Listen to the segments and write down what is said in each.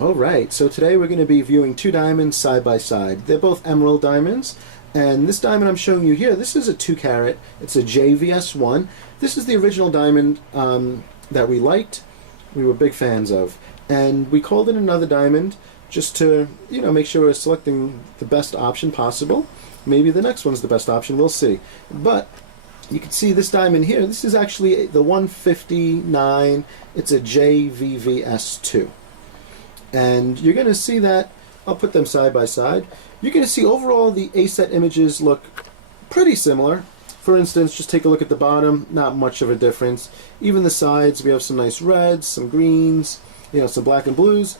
Alright, so today we're going to be viewing two diamonds side by side. They're both emerald diamonds, and this diamond I'm showing you here, this is a 2 carat. It's a JVS1. This is the original diamond that we liked, we were big fans of. And we called it another diamond just to, make sure we're selecting the best option possible. Maybe the next one's the best option, we'll see. But you can see this diamond here, this is actually the 159. It's a JVVS2. And you're going to see that, I'll put them side by side. You're going to see overall the A-set images look pretty similar. For instance, just take a look at the bottom, not much of a difference. Even the sides, we have some nice reds, some greens, some black and blues,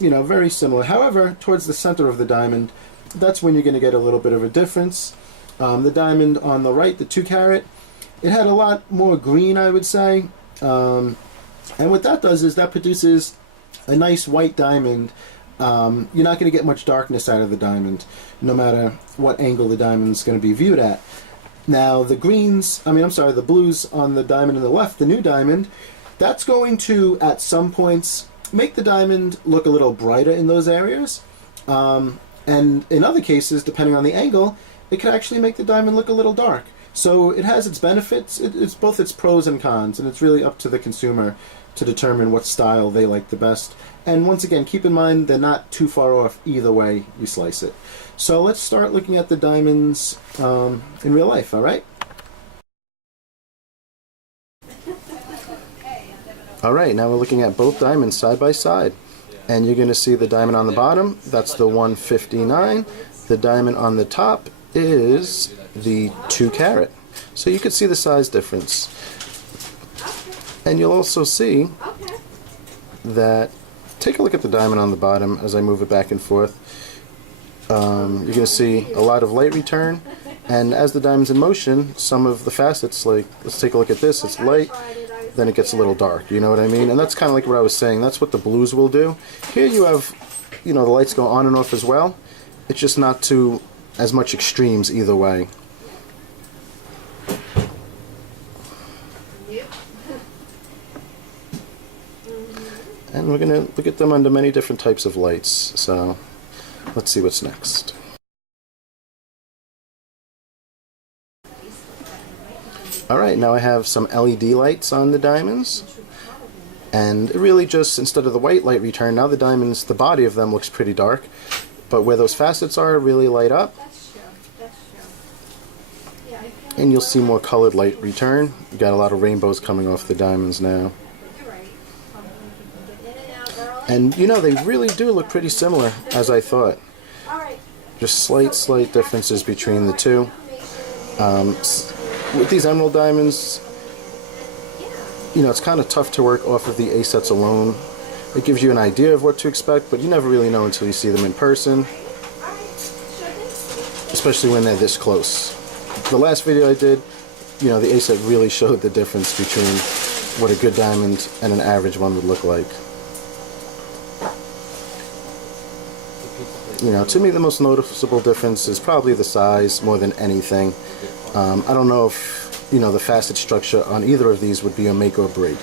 very similar. However, towards the center of the diamond, that's when you're going to get a little bit of a difference. The diamond on the right, the 2 carat, it had a lot more green, I would say. And what that does is that produces a nice white diamond. You're not going to get much darkness out of the diamond, no matter what angle the diamond's going to be viewed at. Now the the blues on the diamond on the left, the new diamond, that's going to, at some points, make the diamond look a little brighter in those areas. And in other cases, depending on the angle, it can actually make the diamond look a little dark. So it has its benefits, it's both its pros and cons, and it's really up to the consumer to determine what style they like the best. And once again, keep in mind they're not too far off either way you slice it. So let's start looking at the diamonds in real life, alright? Alright, now we're looking at both diamonds side by side. And you're going to see the diamond on the bottom, that's the 159. The diamond on the top is the 2 carat. So you can see the size difference. And you'll also see that, take a look at the diamond on the bottom as I move it back and forth. You're going to see a lot of light return, and as the diamond's in motion, some of the facets, like, let's take a look at this, it's light, then it gets a little dark, you know what I mean? And that's kind of like what I was saying, that's what the blues will do. Here you have, the lights go on and off as well. It's just not too, as much extremes either way. And we're going to look at them under many different types of lights, so let's see what's next. Alright, now I have some LED lights on the diamonds, and it really just, instead of the white light return, now the diamonds, the body of them looks pretty dark, but where those facets are really light up, and you'll see more colored light return. You got a lot of rainbows coming off the diamonds now. And they really do look pretty similar, as I thought. Just slight differences between the two. With these emerald diamonds, it's kind of tough to work off of the A-sets alone. It gives you an idea of what to expect, but you never really know until you see them in person. Especially when they're this close. The last video I did, the A-set really showed the difference between what a good diamond and an average one would look like. To me the most noticeable difference is probably the size more than anything. I don't know if, the facet structure on either of these would be a make or break.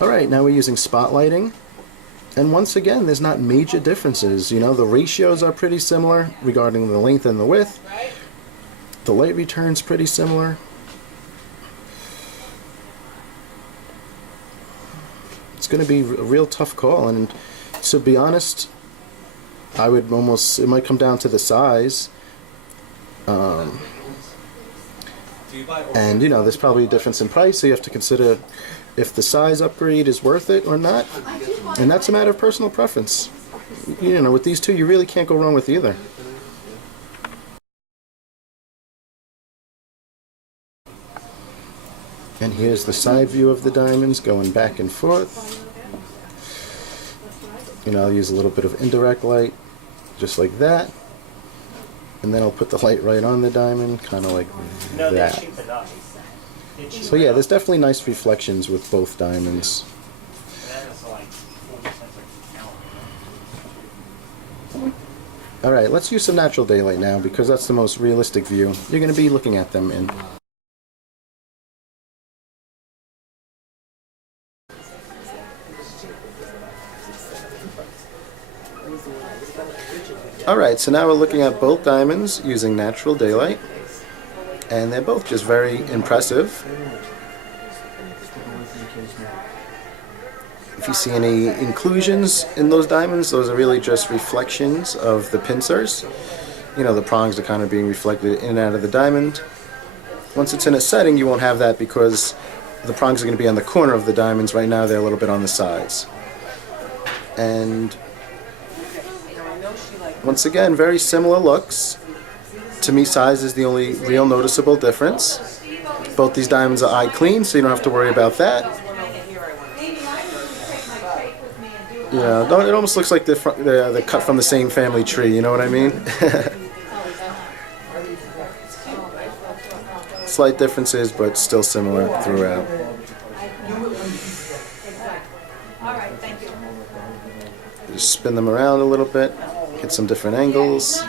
Alright, now we're using spotlighting. And once again, there's not major differences. The ratios are pretty similar regarding the length and the width. The light return's pretty similar. It's going to be a real tough call, and to be honest, I would almost, it might come down to the size. And there's probably a difference in price, so you have to consider if the size upgrade is worth it or not. And that's a matter of personal preference. With these two, you really can't go wrong with either. And here's the side view of the diamonds going back and forth. I'll use a little bit of indirect light, just like that. And then I'll put the light right on the diamond, kind of like that. So yeah, there's definitely nice reflections with both diamonds. Alright, let's use some natural daylight now because that's the most realistic view you're going to be looking at them in. Alright, so now we're looking at both diamonds using natural daylight, and they're both just very impressive. If you see any inclusions in those diamonds, those are really just reflections of the pincers. You know, the prongs are kind of being reflected in and out of the diamond. Once it's in a setting, you won't have that because the prongs are going to be on the corner of the diamonds. Right now, they're a little bit on the sides. And once again, very similar looks. To me, size is the only real noticeable difference. Both these diamonds are eye clean, so you don't have to worry about that. Yeah, it almost looks like they're cut from the same family tree, you know what I mean? Slight differences, but still similar throughout. Just spin them around a little bit, get some different angles.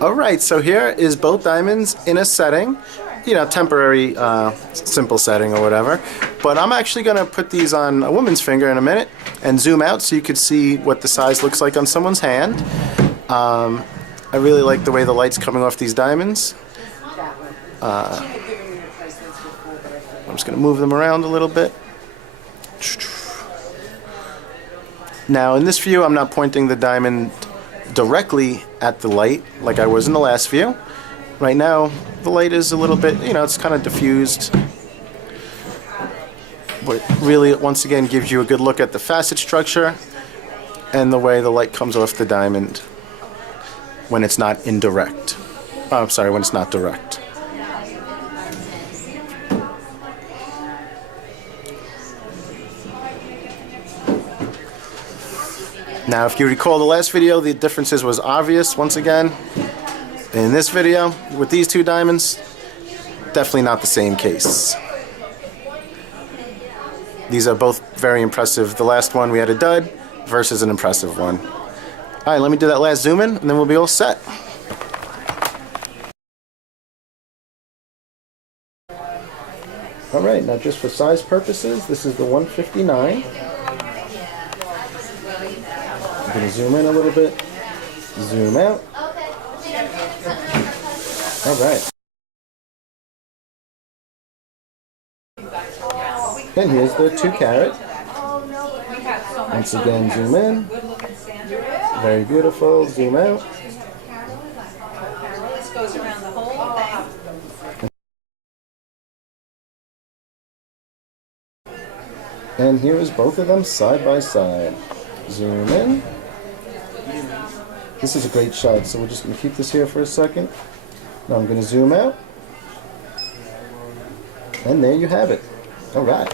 Alright, so here is both diamonds in a setting, you know, temporary, simple setting or whatever. But I'm actually going to put these on a woman's finger in a minute and zoom out so you can see what the size looks like on someone's hand. I really like the way the light's coming off these diamonds. I'm just going to move them around a little bit. Now in this view, I'm not pointing the diamond directly at the light like I was in the last view. Right now the light is a little bit, you know, it's kind of diffused, but really once again gives you a good look at the facet structure and the way the light comes off the diamond when it's not indirect. Oh, I'm sorry, when it's not direct. Now, if you recall the last video, the differences was obvious once again. In this video, with these two diamonds, definitely not the same case. These are both very impressive. The last one we had a dud versus an impressive one. Alright, let me do that last zoom in and then we'll be all set. Alright, now just for size purposes, this is the 159. I'm going to zoom in a little bit, zoom out. Alright. And here's the 2 carat. Once again, zoom in. Very beautiful, zoom out. This goes around the whole thing. And here is both of them side by side. Zoom in. This is a great shot, so we're just going to keep this here for a second. Now I'm going to zoom out. And there you have it. Alright.